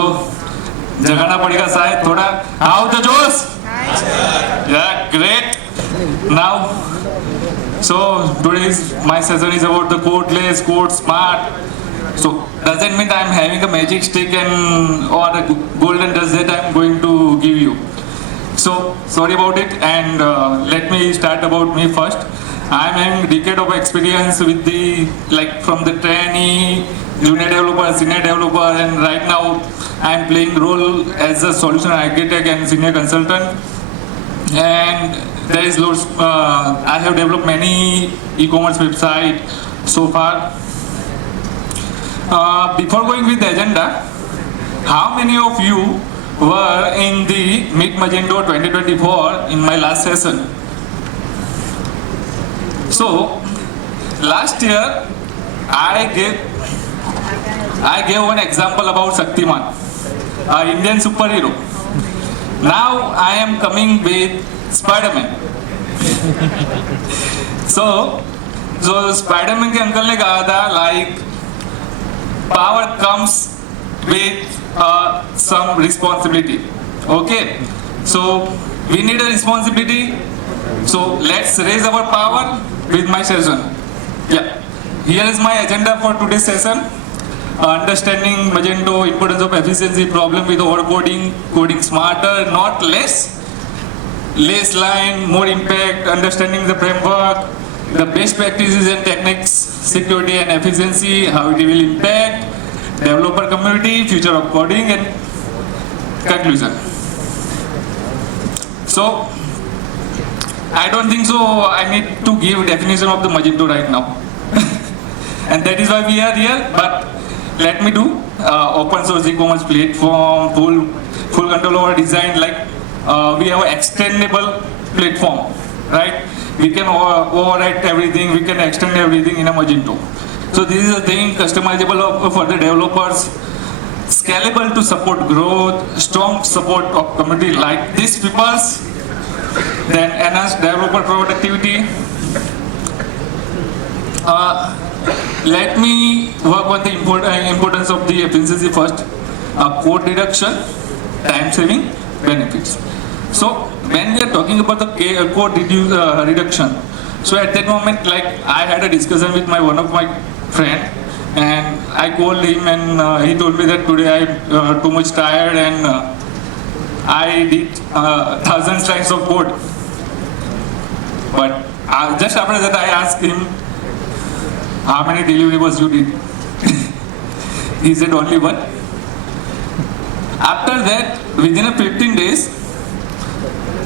So जगाना पड़ेगा शायद थोड़ा. How the Joes? Yeah, great. Now, so today's my session is about the codeless, code smart. So doesn't mean I'm having a magic stick and or a golden dust that I'm going to give you. So sorry about it, and let me start about me first. I'm having a decade of experience with the from the trainee, junior developer, senior developer, and right now I'm playing role as a solution architect and senior consultant. And there is loads. I have developed many e-commerce website so far. Before going with the agenda, how many of you were in the Meet Magento 2024 in my last session? So last year I gave one example about Shaktiman, an Indian superhero. Now I am coming with Spider-Man. So Spider-Man के uncle ने कहा था power comes with some responsibility. Okay, so we need a responsibility. So let's raise our power with my session. Yeah, here is my agenda for today's session. Understanding Magento, importance of efficiency, problem with overcoding, coding smarter, not less. Less line, more impact, understanding the framework, the best practices and techniques, security and efficiency, how it will impact, developer community, future of coding, and conclusion. So, I don't think so I need to give definition of the Magento right now. And that is why we are here, but let me do open source e-commerce platform, full control over design, we have an extendable platform, right? We can overwrite everything, we can extend everything in a Magento. So this is a thing customizable for the developers, scalable to support growth, strong support of community like these peoples, then enhance developer productivity. Let me work on the importance of the efficiency first. Code reduction, time saving, benefits. So when we are talking about the code reduction, so at that moment, I had a discussion with one of my friend, and I called him, and he told me that today I'm too much tired, and I did thousands lines of code. But just after that, I asked him, how many deliverables you did? He said only one. After that, within 15 days,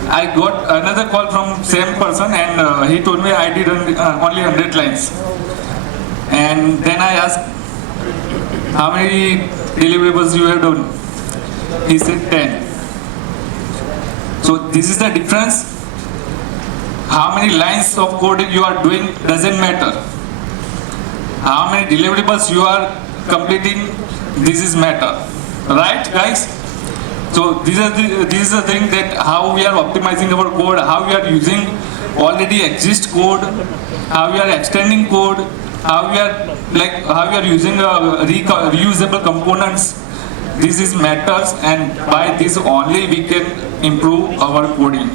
I got another call from same person, and he told me I did only 100 lines. And then I asked, how many deliverables you have done? He said 10. So this is the difference. How many lines of code you are doing doesn't matter. How many deliverables you are completing, this is matter. Right, guys? So this is the thing that how we are optimizing our code, how we are using already exist code, how we are extending code, how we are using reusable components. This is matters, and by this only we can improve our coding.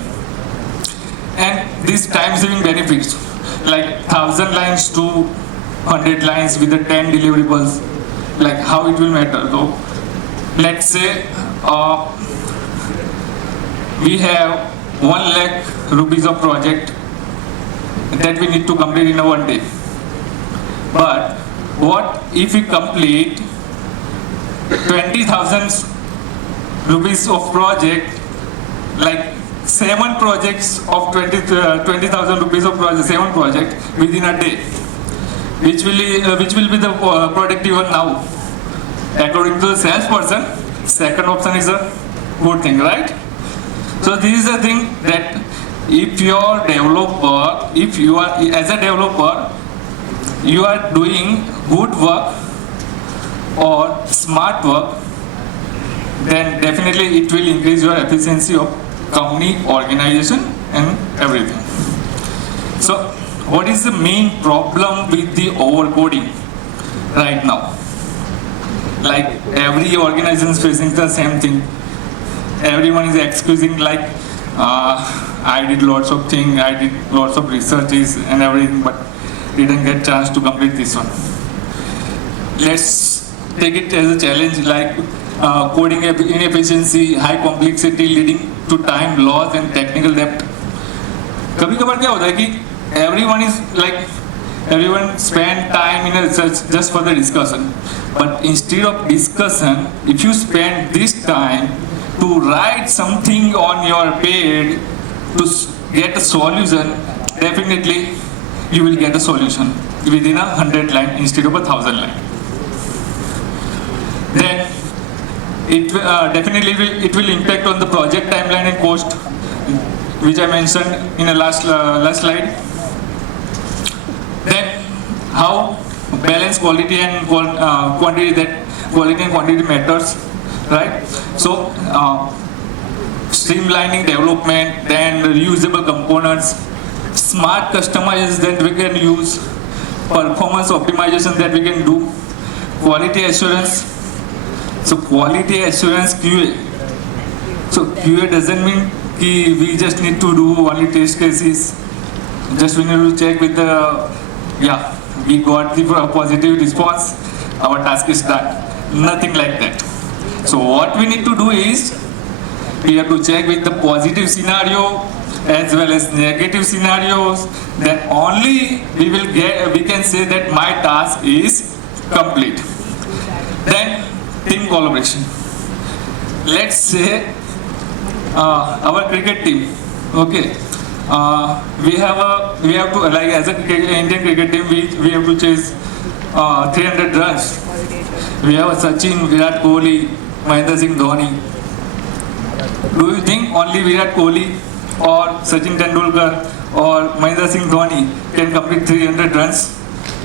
And these time saving benefits, 1,000 lines to 100 lines with the 10 deliverables, how it will matter. So let's say we have 1 lakh rupees of project that we need to complete in a one day. But what if we complete 20,000 rupees of project, 7 projects of 20,000 rupees of project, 7 projects within a day, which will be the productive one now? According to the salesperson, second option is a good thing, right? So this is the thing that if you are as a developer, you are doing good work or smart work, then definitely it will increase your efficiency of company, organization, and everything. So what is the main problem with the overcoding right now? Like every organization is facing the same thing. Everyone is excusing like, I did lots of things, I did lots of researches and everything, but didn't get chance to complete this one. Let's take it as a challenge like coding inefficiency, high complexity leading to time loss and technical debt. कभी कभार क्या होता है कि everyone spend time in a research just for the discussion, but instead of discussion, if you spend this time to write something on your page to get a solution, definitely you will get a solution within 100 line instead of 1,000 line. Then it definitely will impact on the project timeline and cost, which I mentioned in the last slide. Then how balance quality and quantity, that quality and quantity matters, right? So streamlining development, then reusable components, smart customization that we can use, performance optimization that we can do, quality assurance. So quality assurance QA. So QA doesn't mean we just need to do only test cases. Just we need to check with the, we got the positive response, our task is done. Nothing like that. So what we need to do is, we have to check with the positive scenario as well as negative scenarios. Then only we can say that my task is complete. Then team collaboration. Let's say our cricket team. Okay, we have to, like as a Indian cricket team, we have to chase 300 runs. We have Sachin, Virat Kohli, Mahendra Singh Dhoni. Do you think only Virat Kohli or Sachin Tendulkar or Mahendra Singh Dhoni can complete 300 runs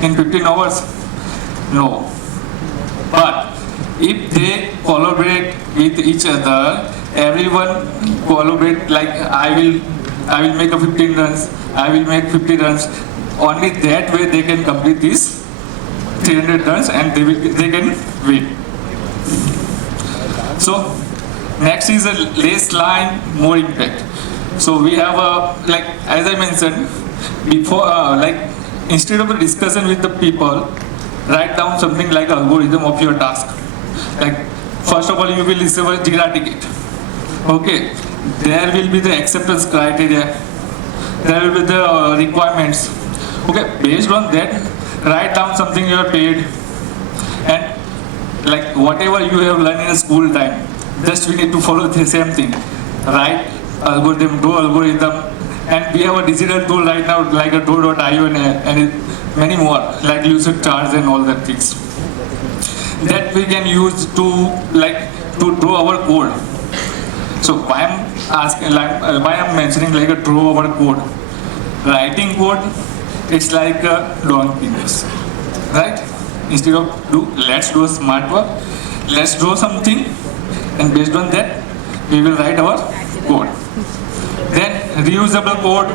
in 15 hours? No. But if they collaborate with each other, everyone collaborate, like I will make a 15 runs, I will make 50 runs. Only that way they can complete this 300 runs and they can win. So next is a less line, more impact. So we have like as I mentioned before, like instead of a discussion with the people, write down something like algorithm of your task. Like first of all, you will receive a Jira ticket. Okay, there will be the acceptance criteria. There will be the requirements. Okay, based on that, write down something you are paid, and like whatever you have learned in a school time, just we need to follow the same thing. Write algorithm, do algorithm, and we have a digital tool right now like a do.io and many more like lucid charts and all that things that we can use to draw our code. So why I'm asking, why I'm mentioning like a draw our code? Writing code, it's like a donkey, right? Instead of let's do a smart work, let's draw something, and based on that, we will write our code. Then reusable code.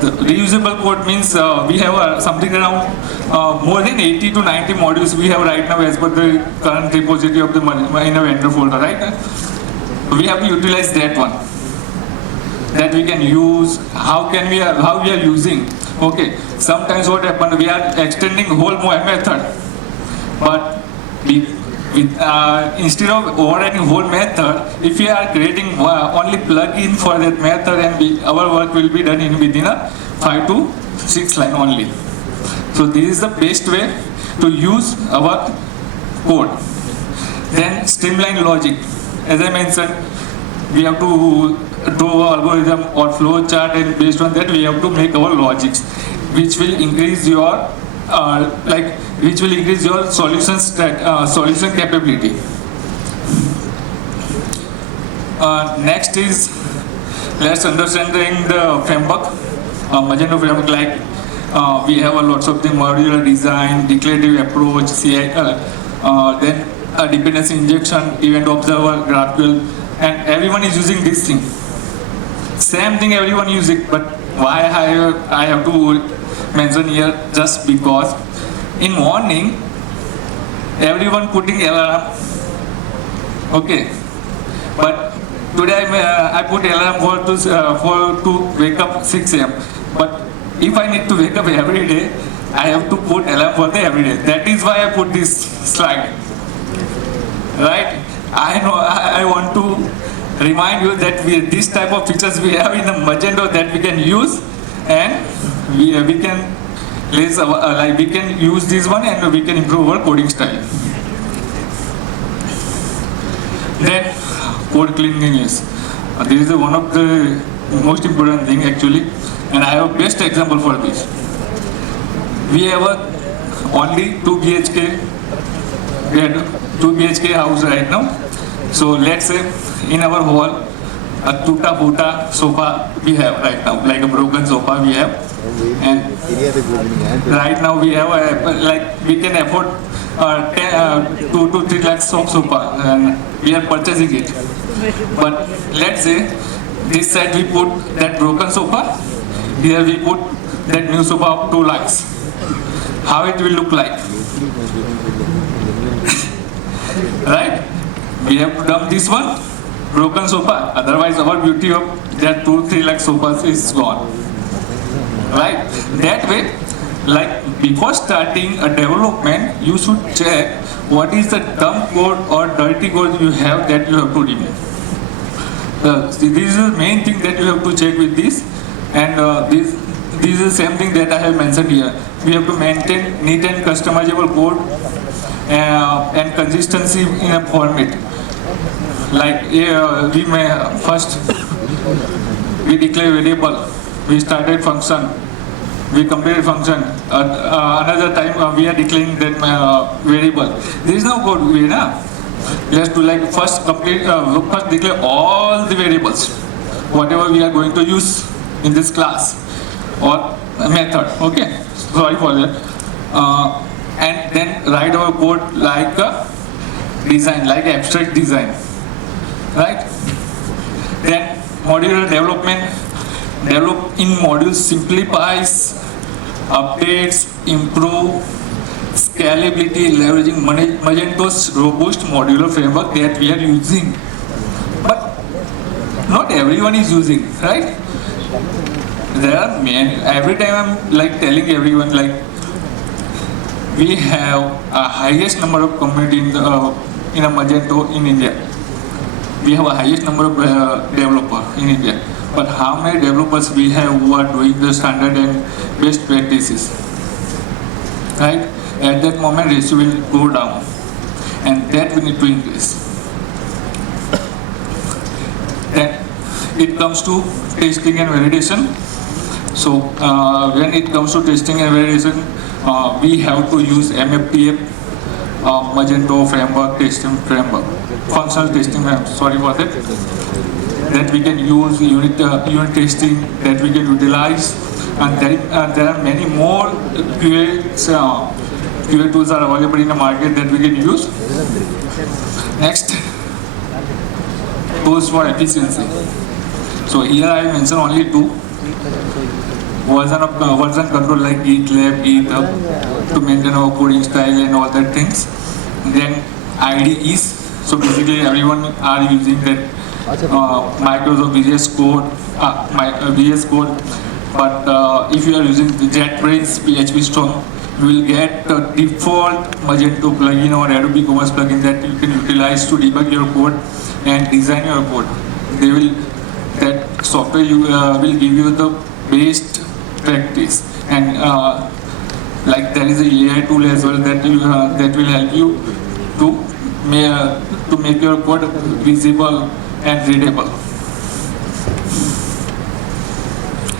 The reusable code means we have something around more than 80 to 90 modules we have right now as per the current repository of the in a vendor folder, right? We have to utilize that one. That we can use. How we are using? Okay. Sometimes what happens, we are extending whole method, but instead of overriding whole method, if we are creating only plugin for that method, and our work will be done within a 5 to 6 line only. So this is the best way to use our code. Then streamline logic. As I mentioned, we have to draw algorithm or flow chart, and based on that we have to make our logics, which will increase your solution capability. Next is, let's understanding the framework, Magento framework. Like we have a lots of the modular design, declarative approach, CI, then dependency injection, event observer, GraphQL, and everyone is using this thing. Same thing everyone using, but why I have to mention here? Just because in morning everyone putting alarm. Okay, but today I put alarm for to wake up 6 a.m. But if I need to wake up every day, I have to put alarm for the every day. That is why I put this slide. Right? I know I want to remind you that this type of features we have in the Magento that we can use, and we can we can use this one and we can improve our coding style. Then code cleanliness. This is one of the most important thing actually, and I have a best example for this. We have only 2 BHK. We had 2 BHK house right now. So let's say in our hall, a tuta-futa sofa we have right now, like a broken sofa we have. And right now we have we can afford 2 to 3 lakhs of sofa, and we are purchasing it. But let's say this side we put that broken sofa, here we put that new sofa of 2 lakhs. How it will look like? Right? We have to dump this one, broken sofa, otherwise our beauty of that 2-3 lakh sofas is gone. Right? That way, like before starting a development, you should check what is the dump code or dirty code you have that you have to remove. This is the main thing that you have to check with this, and this is the same thing that I have mentioned here. We have to maintain neat and customizable code and consistency in a format. Like we may first we declare variable, we started function, we completed function. Another time we are declaring that variable. There is no code way, na? We have to like first declare all the variables, whatever we are going to use in this class or method. Okay, sorry for that. And then write our code like a design, like abstract design. Right? Then modular development. Develop in modules simplifies, updates, improve scalability, leveraging Magento's robust modular framework that we are using. But not everyone is using, right? There are many. Every time I'm like telling everyone like we have a highest number of community in a Magento in India. We have a highest number of developers in India. But how many developers we have who are doing the standard and best practices? Right? At that moment, ratio will go down, and that we need to increase. Then it comes to testing and validation. So when it comes to testing and validation, we have to use MFTF, Magento framework, testing framework, functional testing framework. Sorry for that. That we can use unit testing, that we can utilize, and there are many more QA tools are available in the market that we can use. Next, tools for efficiency. So here I mention only 2. Version control like GitLab, GitHub to maintain our coding style and all that things. Then IDEs. So basically everyone are using that Microsoft VS Code, but if you are using JetBrains PHP Storm, you will get the default Magento plugin or Adobe Commerce plugin that you can utilize to debug your code and design your code. That software will give you the best practice, and like there is a AI tool as well that will help you to make your code visible and readable.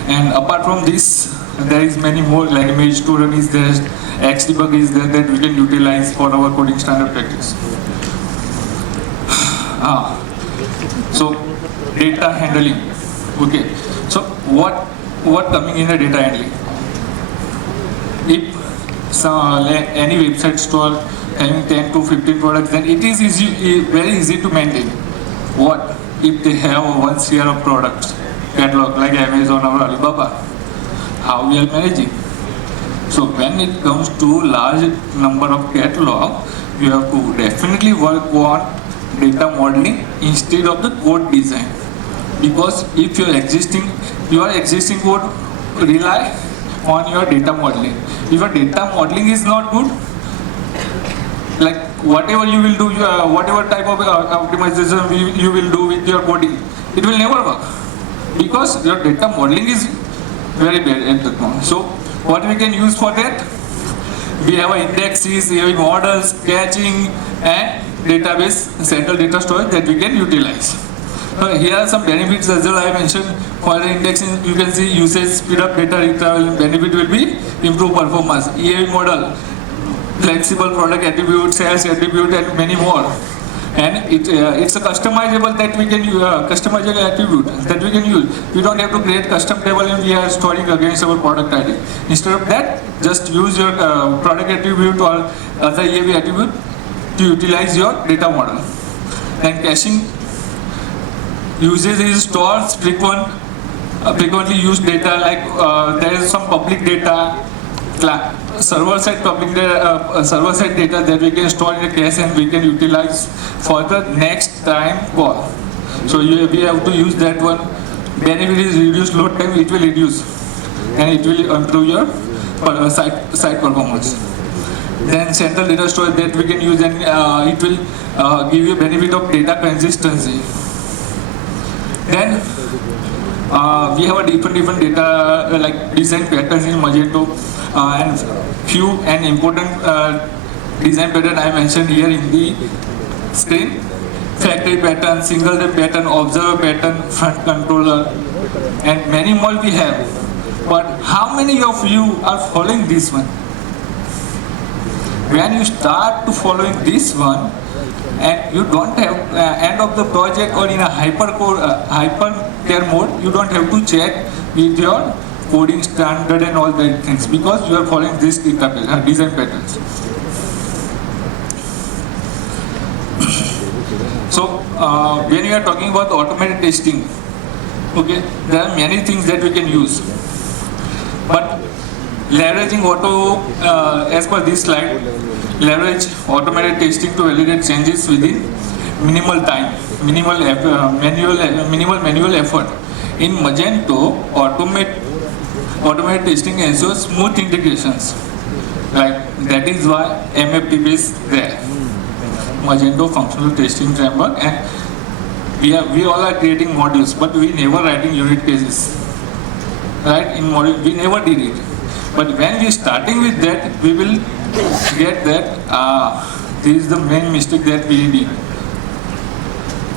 And apart from this, there is many more, like Magento is there, Xdebug is there that we can utilize for our coding standard practice. So data handling. Okay. So what coming in the data handling? If any website store having 10 to 15 products, then it is very easy to maintain. What if they have 1 CR of products catalog like Amazon or Alibaba? How we are managing? So when it comes to large number of catalog, you have to definitely work on data modeling instead of the code design. Because if your existing code rely on your data modeling. If your data modeling is not good, like whatever you will do, whatever type of optimization you will do with your coding, it will never work because your data modeling is very bad at the moment. So what we can use for that? We have indexes, we have models, caching, and database, central data storage that we can utilize. Here are some benefits as well I mentioned. For the indexing, you can see usage, speed up data retrieval, benefit will be improved performance, EA model, flexible product attribute, sales attribute, and many more. And it's a customizable that we can use, customizable attribute that we can use. We don't have to create custom table and we are storing against our product ID. Instead of that, just use your product attribute or other EAB attribute to utilize your data model. And caching uses is stores frequently used data, like there is some public data, server-side public data, server-side data that we can store in a cache and we can utilize for the next time call. So we have to use that one. Benefit is reduced load time, it will reduce and it will improve your site performance. Then central data storage that we can use and it will give you benefit of data consistency. Then we have a different data like design patterns in Magento and few and important design pattern I mentioned here in the screen. Factory pattern, single day pattern, observer pattern, front controller, and many more we have. But how many of you are following this one? When you start to following this one, and you don't have end of the project or in a hypercare mode, you don't have to check with your coding standard and all that things because you are following this design patterns. So when you are talking about automated testing, okay, there are many things that we can use, but leveraging as per this slide, leverage automated testing to validate changes within minimal time, minimal manual effort. In Magento, automated testing ensures smooth integrations. Like that is why MFTP is there, Magento Functional Testing Framework, and we all are creating modules, but we never writing unit cases. Right? In module, we never did it. But when we starting with that, we will get that this is the main mistake that we did.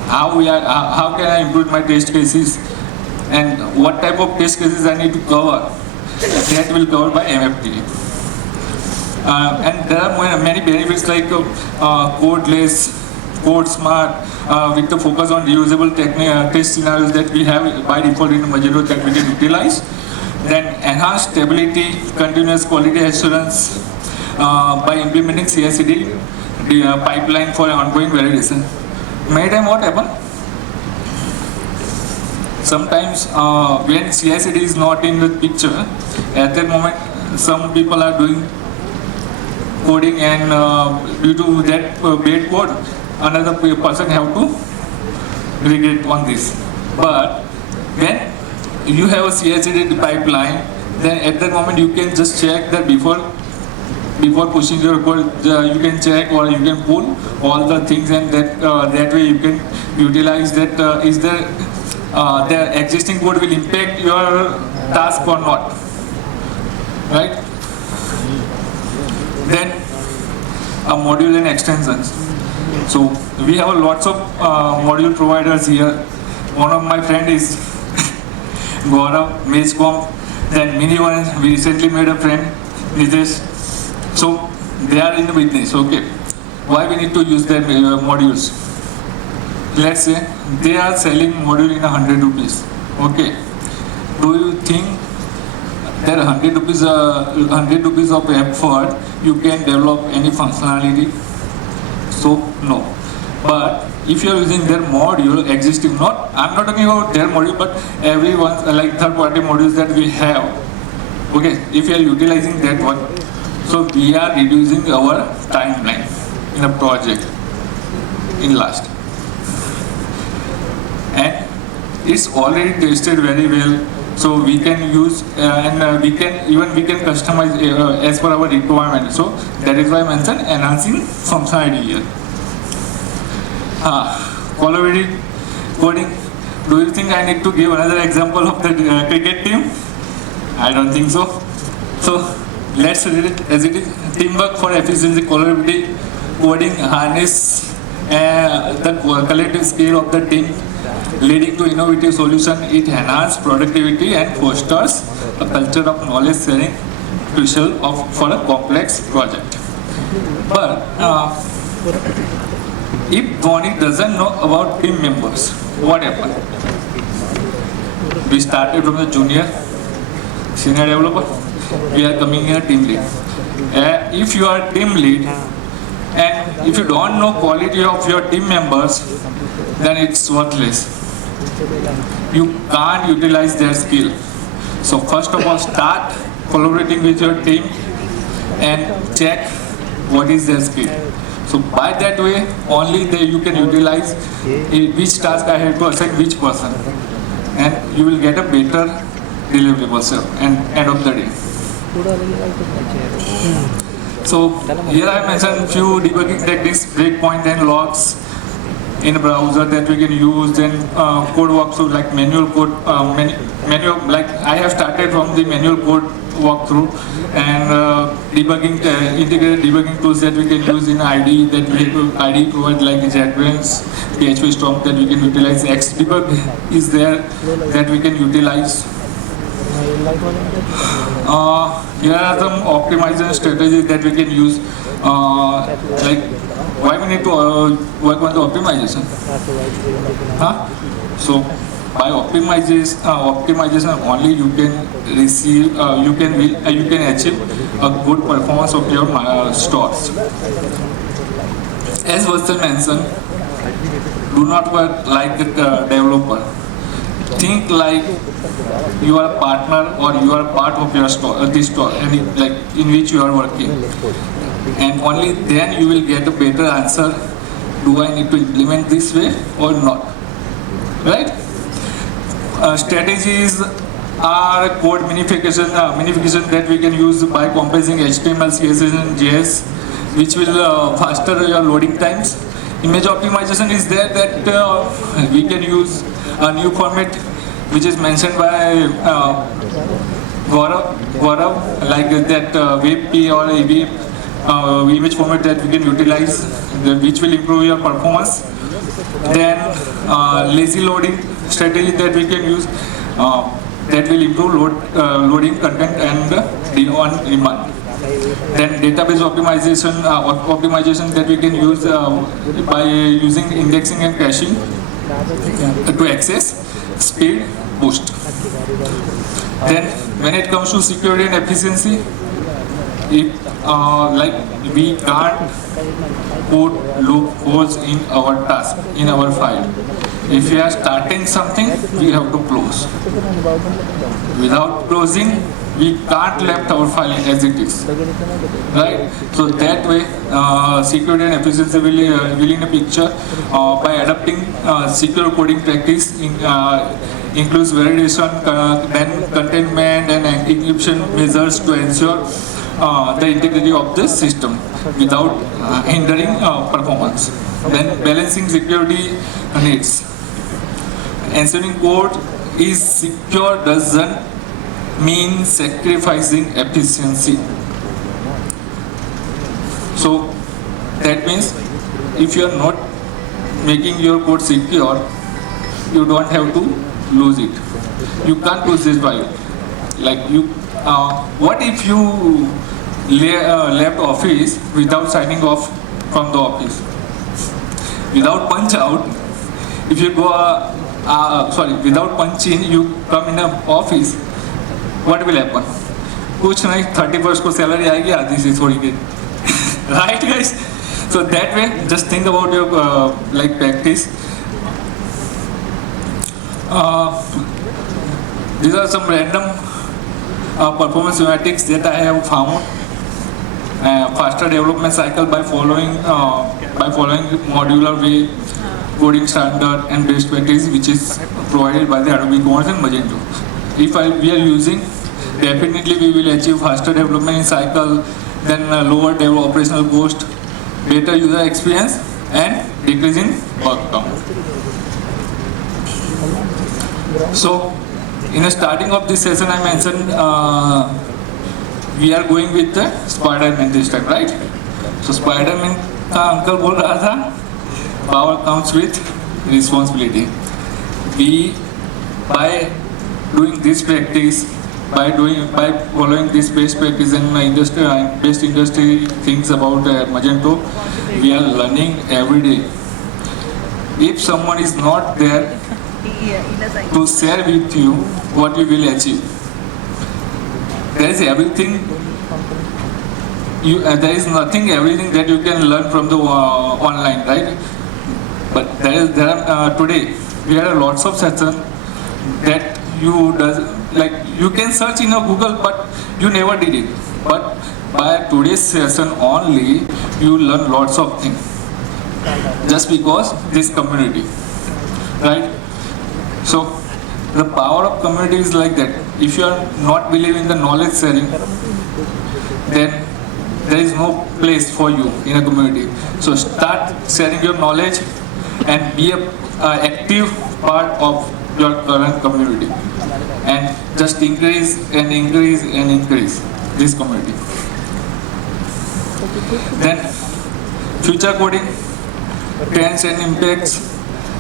How can I improve my test cases and what type of test cases I need to cover? That will cover by MFT. And there are many benefits like codeless, codesmart, with the focus on reusable test scenarios that we have by default in Magento that we can utilize. Then enhanced stability, continuous quality assurance by implementing CI/CD pipeline for ongoing validation. Many times what happen? Sometimes when CI/CD is not in the picture, at that moment some people are doing coding and due to that bad code, another person have to regret on this. But when you have a CI/CD pipeline, then at that moment you can just check that before pushing your code, you can check or you can pull all the things, and that way you can utilize that is the existing code will impact your task or not, right? Then a module and extensions. So we have lots of module providers here. One of my friend is Gaurav, Magecom, then Minivan, we recently made a friend, Nidesh. So they are in the business, okay. Why we need to use their modules? Let's say they are selling module in 100 rupees, okay. Do you think that 100 rupees of effort you can develop any functionality? So no. But if you are using their module existing, I'm not talking about their module, but everyone's like third-party modules that we have. Okay, if you are utilizing that one, so we are reducing our timeline. in a project in last, and it's already tested very well, so we can use and we can customize as per our requirement. So that is why I mentioned enhancing functionality here. Collaborative coding. Do you think I need to give another example of the cricket team? I don't think so. So let's read it as it is. Teamwork for efficiency, collaborative coding harness the collective skill of the team, leading to innovative solution. It enhances productivity and fosters a culture of knowledge sharing, crucial for a complex project. But if Dhoni doesn't know about team members, what happened? We started from the junior, senior developer. We are coming here team lead. If you are team lead and if you don't know quality of your team members, then it's worthless. You can't utilize their skill. So first of all, start collaborating with your team and check what is their skill. So by that way, only you can utilize which task I have to assign which person, and you will get a better deliverable and end of the day. So here I mentioned few debugging techniques, breakpoint and logs in a browser that we can use, then code walkthrough like manual code, manual, like I have started from the manual code walkthrough, and debugging, integrated debugging tools that we can use in IDE, that we have to IDE provide like JetBrains, PHP Storm that we can utilize, Xdebug is there that we can utilize. Here are some optimization strategies that we can use, like why we need to work on the optimization. So by optimization only you can receive, you can achieve a good performance of your stores. As Vatsal mentioned, do not work like a developer. Think like you are a partner or you are a part of your store, this store, and like in which you are working, and only then you will get a better answer. Do I need to implement this way or not? Right? Strategies are code minification that we can use by compressing HTML, CSS, and JS, which will faster your loading times. Image optimization is there that we can use a new format which is mentioned by Gaurav, like that WebP or AV image format that we can utilize, which will improve your performance. Then lazy loading strategy that we can use, that will improve loading content and on demand. Then database optimization that we can use by using indexing and caching to access speed boost. Then when it comes to security and efficiency, if like we can't put loopholes in our task, in our file. If we are starting something, we have to close. Without closing, we can't left our file as it is, right? So that way, security and efficiency will in a picture by adopting secure coding practice includes validation, then containment and encryption measures to ensure the integrity of the system without hindering performance. Then balancing security needs. Ensuring code is secure doesn't mean sacrificing efficiency. So that means if you are not making your code secure, you don't have to lose it. You can't lose this by like you. What if you left office without signing off from the office, without punch out? If you go without punch in, you come in an office, what will happen? कुछ नहीं, 31st को salary आएगी, आधी से थोड़ी के, right guys? So that way, just think about your like practice. These are some random performance schematics that I have found. faster development cycle by following modular way, coding standard and best practice which is provided by the Adobe Commerce and Magento. If we are using, definitely we will achieve faster development cycle, then lower operational cost, better user experience and decrease in work count. So in the starting of this session I mentioned we are going with the Spider-Man this time, right? So Spider-Man का uncle बोल रहा था power comes with responsibility. We by doing this practice, by following this best practice and best industry things about Magento, we are learning every day. If someone is not there to share with you what you will achieve, there is everything. There is everything that you can learn from the online, right? But today we had lots of sessions that you can search in a Google, but you never did it. But by today's session only, you learn lots of things. Just because this community, right? So the power of community is like that. If you are not believing in the knowledge sharing, then there is no place for you in a community. So start sharing your knowledge and be an active part of your current community, and just increase and increase and increase this community. Then future coding, trends and impacts,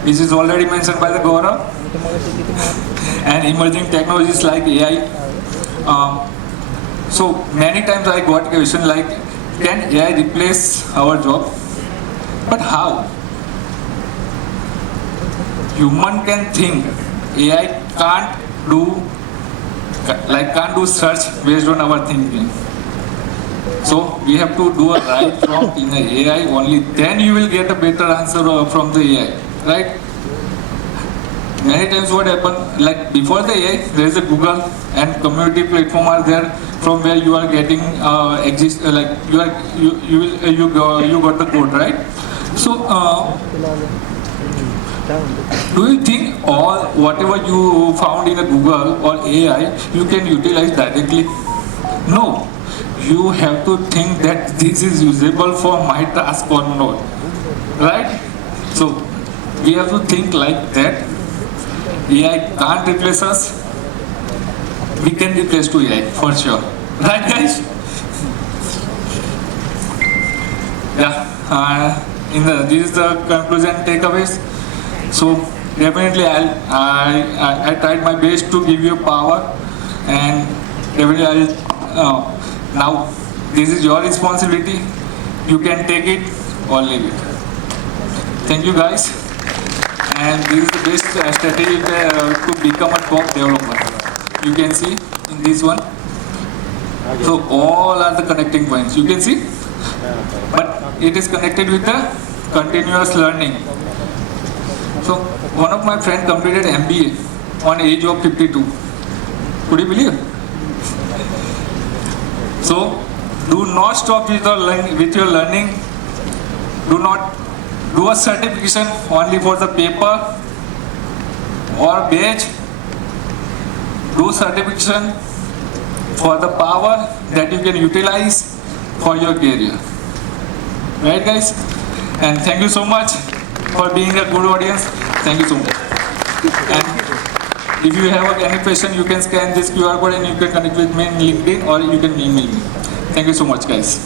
which is already mentioned by the Gaurav, and emerging technologies like AI. So many times I got a question like, can AI replace our job? But how? Human can think, AI can't do search based on our thinking. So we have to do a right prompt in the AI only, then you will get a better answer from the AI, right? Many times what happen, like before the AI, there is a Google and community platform are there from where you are getting you got the code, right? So do you think whatever you found in a Google or AI you can utilize directly? No. You have to think that this is usable for my task or not, right? So we have to think like that. AI can't replace us. We can replace to AI for sure, right, guys? Yeah. This is the conclusion takeaways. So definitely I tried my best to give you power, and definitely now this is your responsibility. You can take it or leave it. Thank you, guys. And this is the best strategy to become a top developer. You can see in this one. So all are the connecting points. You can see, but it is connected with the continuous learning. So one of my friends completed MBA on age of 52. Could you believe? So do not stop with your learning. Do not do a certification only for the paper or badge. Do certification for the power that you can utilize for your career. Right, guys? And thank you so much for being a good audience. Thank you so much. And if you have any question, you can scan this QR code and you can connect with me in LinkedIn or you can email me. Thank you so much, guys.